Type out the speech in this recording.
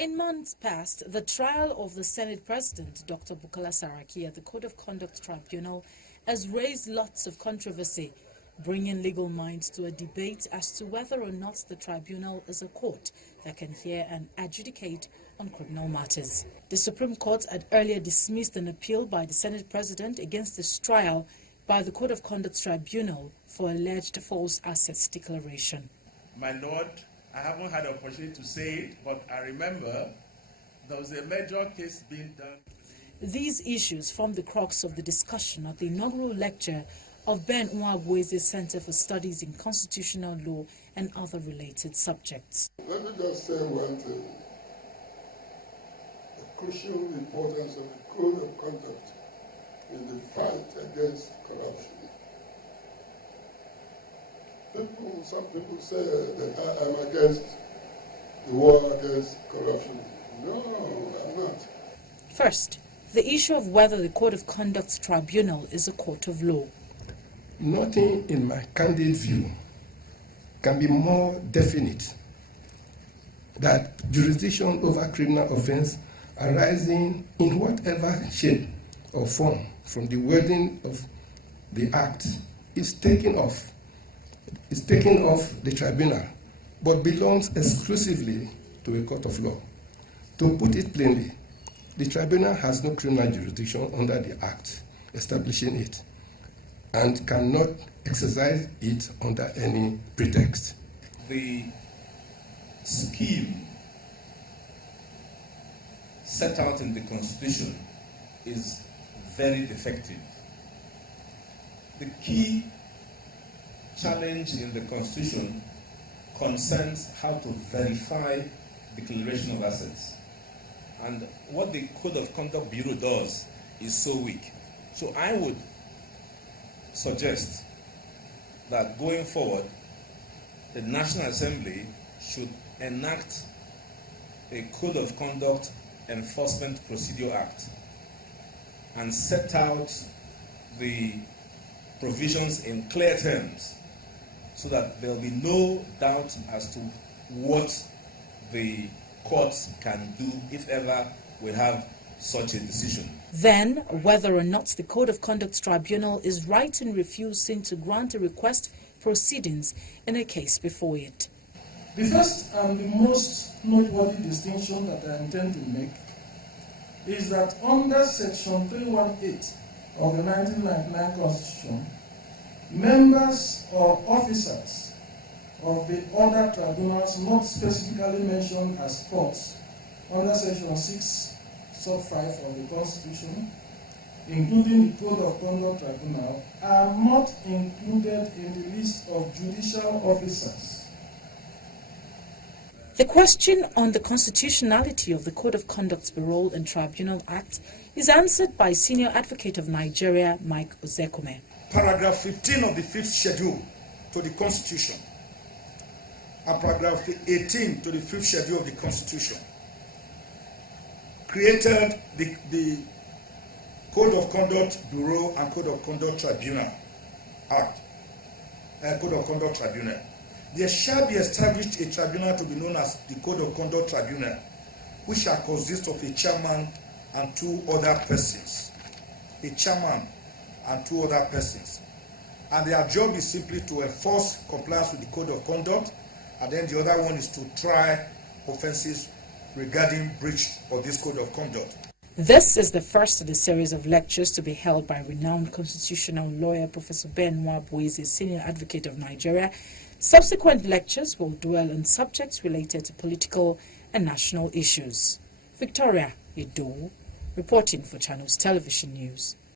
In months past, the trial of the Senate President, Dr. Bukola Saraki, at the Code of Conduct Tribunal has raised lots of controversy, bringing legal minds to a debate as to whether or not the tribunal is a court that can hear and adjudicate on criminal matters. The Supreme Court had earlier dismissed an appeal by the Senate President against this trial by the Code of Conduct Tribunal for alleged false assets declaration. My Lord, I haven't had the opportunity to say it, but I remember there was a major case being done. These issues form the crux of the discussion at the inaugural lecture of Ben Nwabweze's Center for Studies in Constitutional Law and other related subjects. Let me just say one thing. The crucial importance of the Code of Conduct in the fight against corruption. Some people say that I am against the war against corruption. No, I'm not. First, the issue of whether the Code of Conduct Tribunal is a court of law. Nothing in my candid view can be more definite that jurisdiction over criminal offense arising in whatever shape or form from the wording of the Act is taken off the tribunal, but belongs exclusively to a court of law. To put it plainly, the tribunal has no criminal jurisdiction under the Act establishing it and cannot exercise it under any pretext. The scheme set out in the Constitution is very defective. The key challenge in the Constitution concerns how to verify declaration of assets. And what the Code of Conduct Bureau does is so weak. So I would suggest that going forward, the National Assembly should enact a Code of Conduct Enforcement Procedure Act and set out the provisions in clear terms so that there will be no doubt as to what the courts can do if ever we have such a decision. Then, whether or not the Code of Conduct Tribunal is right in refusing to grant a request proceedings in a case before it. The first and the most noteworthy distinction that I intend to make is that under Section 318 of the 1999 Constitution, members or officers of the other tribunals not specifically mentioned as courts under Section 6, Sub 5 of the Constitution, including the Code of Conduct Tribunal, are not included in the list of judicial officers. The question on the constitutionality of the Code of Conduct's Parole and Tribunal Act is answered by Senior Advocate of Nigeria, Mike Ozekome. Paragraph 15 of the 5th schedule to the Constitution and paragraph 18 to the 5th schedule of the Constitution created the Code of Conduct Bureau and Code of Conduct Tribunal Act, Code of Conduct Tribunal. There shall be established a tribunal to be known as the Code of Conduct Tribunal, which shall consist of a chairman and 2 other persons. A chairman and 2 other persons. And their job is simply to enforce compliance with the Code of Conduct, and then the other one is to try offenses regarding breach of this Code of Conduct. This is the first of the series of lectures to be held by renowned constitutional lawyer Professor Ben Nwabweze, Senior Advocate of Nigeria. Subsequent lectures will dwell on subjects related to political and national issues. Victoria Ido, reporting for Channels Television News.